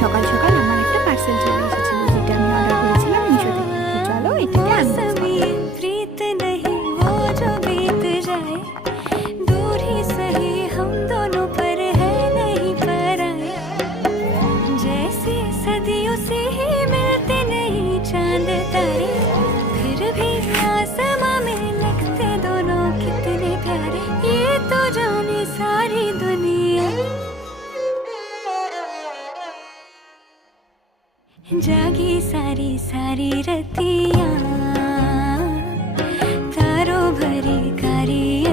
সকাল সকাল আমার একটা পার্সেল চলে এসেছিল, যেটা আমি অর্ডার করেছিলাম মিশো থেকে। তো চলো এটাকে আনবক্স করা যাক। प्रीत नहीं वो जो बीत जाए, दूर ही सही हम दोनों पर है नहीं पराए। जैसे सदियों से ही मिलते नहीं चांद तारे, फिर भी आसमां में लगते दोनों कितने प्यारे। ये तो जाने सारी दुनिया, जागी सारी सारी रतियाँ, तारों भरी